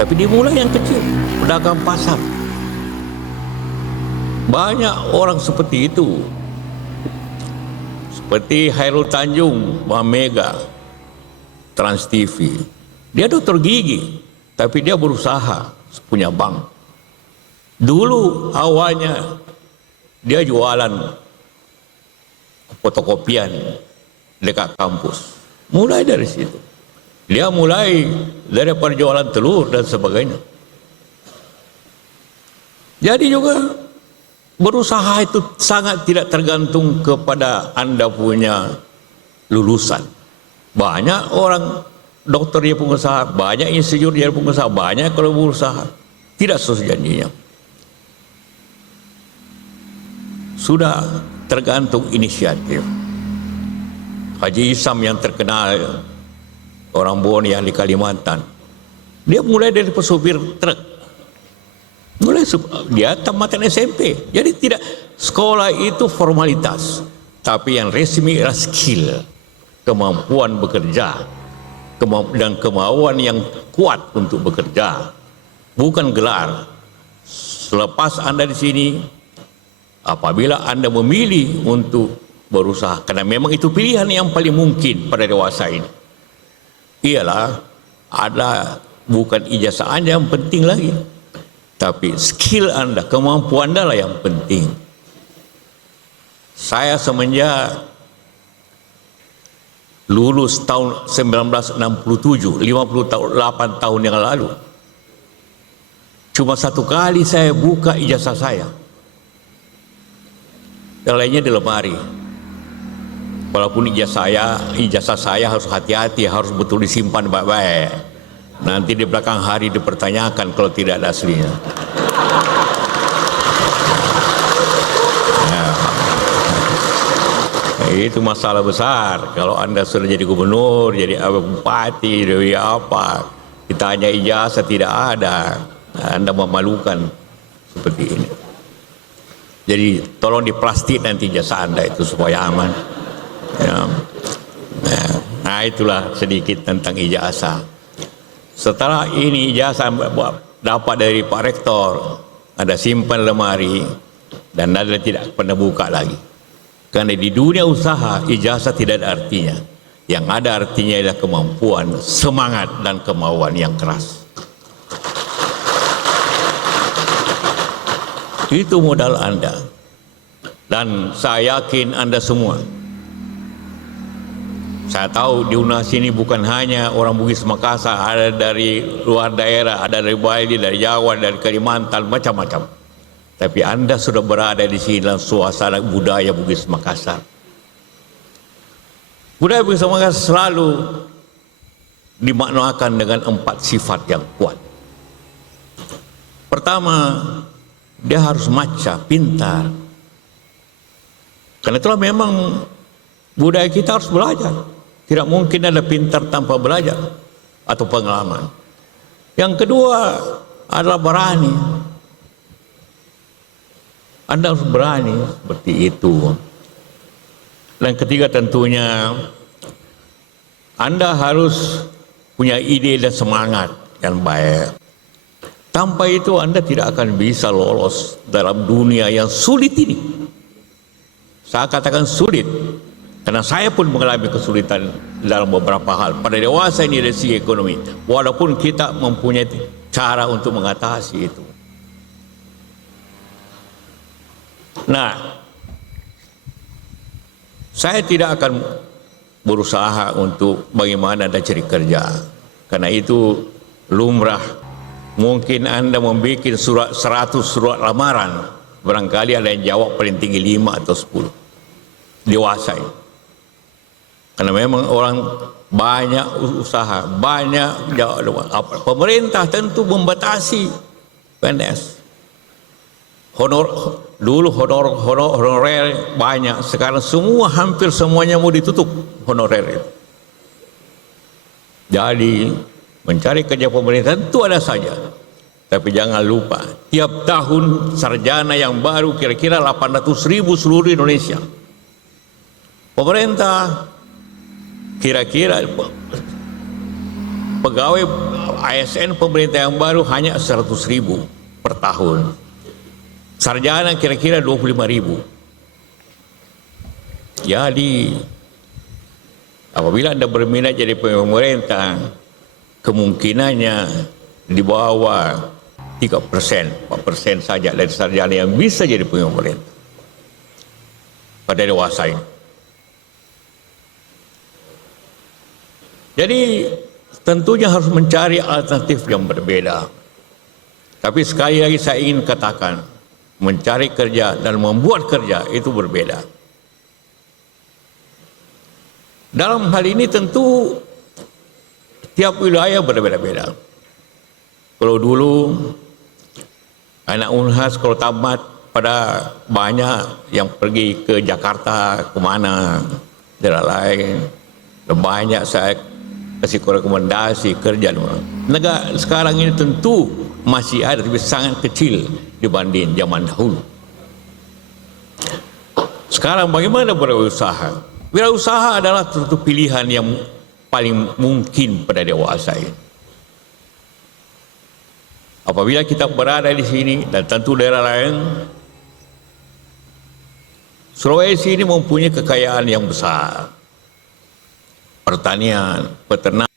Tapi dimulai yang kecil, pedagang pasar. Banyak orang seperti itu. Seperti Hairul Tanjung, Mega, Trans TV. Dia dokter gigi, tapi dia berusaha punya bank. Dulu awalnya dia jualan fotokopian dekat kampus. Mulai dari situ. Dia mulai dari perjualan telur dan sebagainya. Jadi juga berusaha itu sangat tidak tergantung kepada Anda punya lulusan. Banyak orang dokter dia pengusaha, banyak insinyur dia pengusaha, banyak kalau berusaha. Tidak sesuai janjinya. Sudah tergantung inisiatif. Haji Isam yang terkenal, orang Boni yang di Kalimantan, dia mulai dari pesopir truk. Dia tamatan SMP. Jadi tidak, sekolah itu formalitas, tapi yang resmi adalah skill, kemampuan bekerja, dan kemauan yang kuat untuk bekerja, bukan gelar. Selepas Anda di sini, apabila Anda memilih untuk berusaha, karena memang itu pilihan yang paling mungkin pada dewasa ini, ialah ada bukan ijazah Anda yang penting lagi, tapi skill Anda, kemampuan Anda lah yang penting. Saya semenjak lulus tahun 1967, 58 tahun yang lalu, cuma satu kali saya buka ijazah saya. Yang lainnya di lemari. Walaupun ijazah saya harus hati-hati, harus betul disimpan baik-baik. Nanti di belakang hari dipertanyakan kalau tidak ada aslinya. Ya. Itu masalah besar. Kalau Anda sudah jadi gubernur, jadi bupati, jadi apa, ditanya ijazah tidak ada, Anda memalukan seperti ini. Jadi tolong diplastik nanti ijazah Anda itu supaya aman. Ya. Nah, itulah sedikit tentang ijazah. Setelah ini ijazah dapat dari Pak Rektor, ada simpan lemari, dan Anda tidak pernah buka lagi. Karena di dunia usaha ijazah tidak ada artinya. Yang ada artinya adalah kemampuan, semangat, dan kemauan yang keras. Itu modal Anda. Dan saya yakin Anda semua, saya tahu di UNAS ini bukan hanya orang Bugis Makassar, ada dari luar daerah, ada dari Bali, dari Jawa, dari Kalimantan, macam-macam. Tapi Anda sudah berada di sini dalam suasana budaya Bugis Makassar. Budaya Bugis Makassar selalu dimaknakan dengan 4 sifat yang kuat. Pertama, dia harus maca, pintar. Karena itulah memang budaya kita harus belajar. Tidak mungkin ada pintar tanpa belajar atau pengalaman. Yang kedua adalah berani. Anda harus berani seperti itu. Dan ketiga tentunya Anda harus punya ide dan semangat yang baik. Tanpa itu Anda tidak akan bisa lolos dalam dunia yang sulit ini. Saya katakan sulit, karena saya pun mengalami kesulitan dalam beberapa hal. Pada dewasa ini dari segi ekonomi, walaupun kita mempunyai cara untuk mengatasi itu. Nah, saya tidak akan berusaha untuk bagaimana Anda cari kerja, karena itu lumrah. Mungkin Anda membuat 100 surat lamaran, barangkali ada yang jawab paling tinggi 5 atau 10. Dewasa ini. Karena memang orang banyak usaha, banyak pemerintah tentu membatasi PNS. Dulu honorer banyak, sekarang hampir semuanya mau ditutup honorer. Jadi mencari kerja pemerintah tentu ada saja. Tapi jangan lupa, tiap tahun sarjana yang baru kira-kira 800.000 seluruh Indonesia. Pemerintah kira-kira pegawai ASN pemerintah yang baru hanya 100.000 per tahun. Sarjana kira-kira 25.000. Jadi apabila Anda berminat jadi pemerintah, kemungkinannya di bawah 3%, 4% saja dari sarjana yang bisa jadi pemerintah pada dewasa ini. Jadi tentunya harus mencari alternatif yang berbeda. Tapi sekali lagi saya ingin katakan, mencari kerja dan membuat kerja itu berbeda. Dalam hal ini tentu tiap wilayah berbeda-beda. Kalau dulu anak Unhas kalau tamat pada banyak yang pergi ke Jakarta, kemana, daerah lain. Banyak saya kasih rekomendasi kerja. Negara sekarang ini tentu masih ada, tapi sangat kecil dibanding zaman dahulu. Sekarang bagaimana berwirausaha? Wirausaha adalah tentu pilihan yang paling mungkin pada dewasa ini. Apabila kita berada di sini dan tentu daerah lain, Sulawesi ini mempunyai kekayaan yang besar. Pertanian, peternakan,